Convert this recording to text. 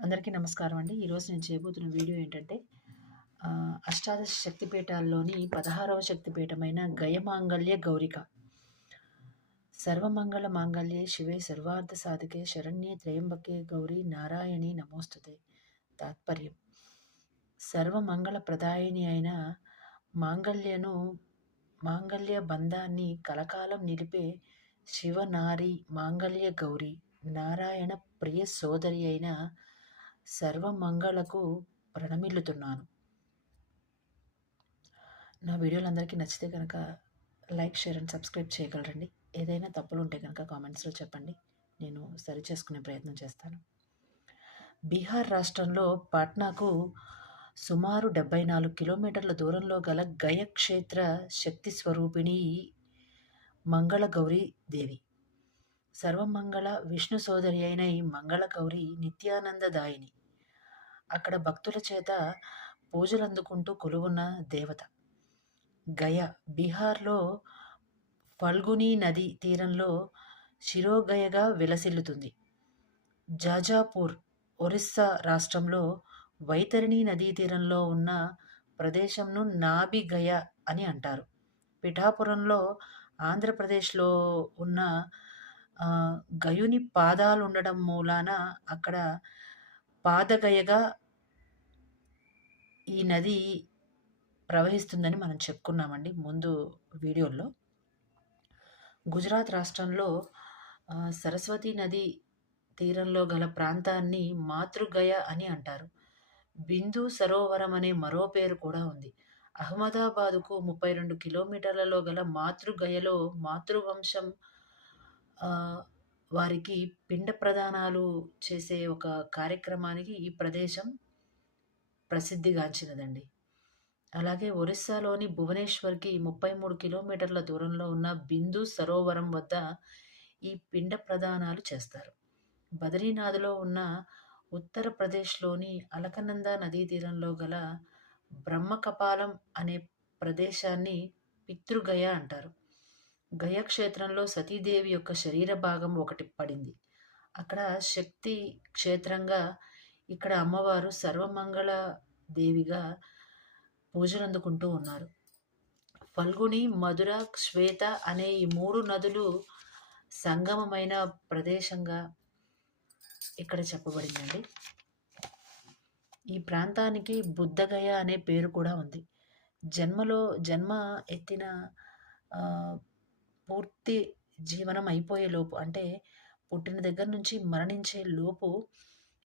అందరికీ నమస్కారం అండి. ఈరోజు నేను చేయబోతున్న వీడియో ఏంటంటే అష్టాదశ శక్తిపీఠాల్లోని 16వ శక్తిపీఠమైన గయమాంగళ్య గౌరిక. సర్వమంగళ మాంగళ్యే శివే సర్వార్థ సాధికే శరణ్యే త్రయంబకే గౌరీ నారాయణి నమోస్తుతే. తాత్పర్యం: సర్వమంగళ ప్రదాయిని అయిన మాంగళ్య బంధాన్ని కలకాలం నిలిపే శివనారి మాంగళ్య గౌరి నారాయణ ప్రియ సోదరి అయిన సర్వమంగళకు ప్రణమిల్లుతున్నాను. నా వీడియోలు అందరికీ నచ్చితే కనుక లైక్, షేర్ అండ్ సబ్స్క్రైబ్ చేయగలరండి. ఏదైనా తప్పులు ఉంటే కనుక కామెంట్స్లో చెప్పండి, నేను సరి చేసుకునే ప్రయత్నం చేస్తాను. బీహార్ రాష్ట్రంలో పాట్నాకు సుమారు 74 కిలోమీటర్ల దూరంలో గల గయ క్షేత్ర శక్తి స్వరూపిణి మంగళ గౌరీ దేవి. సర్వమంగళ విష్ణు సోదరి అయిన ఈ మంగళ గౌరి నిత్యానందదాయిని. అక్కడ భక్తుల చేత పూజలందుకుంటూ కొలువున్న దేవత. గయ బీహార్లో ఫల్గుని నది తీరంలో శిరోగయగా విలసిల్లుతుంది. జాజాపూర్ ఒరిస్సా రాష్ట్రంలో వైతరిణి నదీ తీరంలో ఉన్న ప్రదేశంను నాభిగయ అని అంటారు. పిఠాపురంలో ఆంధ్రప్రదేశ్లో ఉన్న గయుని పాదాలుండడం మూలాన అక్కడ పాదగయగా ఈ నది ప్రవహిస్తుందని మనం చెప్పుకున్నామండి ముందు వీడియోలో. గుజరాత్ రాష్ట్రంలో సరస్వతి నది తీరంలో గల ప్రాంతాన్ని మాతృగయ అని అంటారు. బిందు సరోవరం అనే మరో పేరు కూడా ఉంది. అహ్మదాబాదుకు 32 కిలోమీటర్లలో గల మాతృగయలో మాతృవంశం వారికి పిండ ప్రదానాలు చేసే ఒక కార్యక్రమానికి ఈ ప్రదేశం ప్రసిద్ధిగాంచినదండి. అలాగే ఒరిస్సాలోని భువనేశ్వర్కి 33 కిలోమీటర్ల దూరంలో ఉన్న బిందు సరోవరం వద్ద ఈ పిండ ప్రదానాలు చేస్తారు. బద్రీనాథ్లో ఉన్న ఉత్తరప్రదేశ్లోని అలకనంద నదీ తీరంలో గల బ్రహ్మకపాలం అనే ప్రదేశాన్ని పితృగయ అంటారు. గయ క్షేత్రంలో సతీదేవి యొక్క శరీర భాగం ఒకటి పడింది. అక్కడ శక్తి క్షేత్రంగా ఇక్కడ అమ్మవారు సర్వమంగళ దేవిగా పూజలు అందుకుంటూ ఉన్నారు. ఫల్గుని, మధుర, శ్వేత అనే ఈ 3 నదులు సంగమమైన ప్రదేశంగా ఇక్కడ చెప్పబడిందండి. ఈ ప్రాంతానికి బుద్ధగయ అనే పేరు కూడా ఉంది. జన్మ ఎత్తిన పూర్తి జీవనం అయిపోయే లోపు, అంటే పుట్టిన దగ్గర నుంచి మరణించే లోపు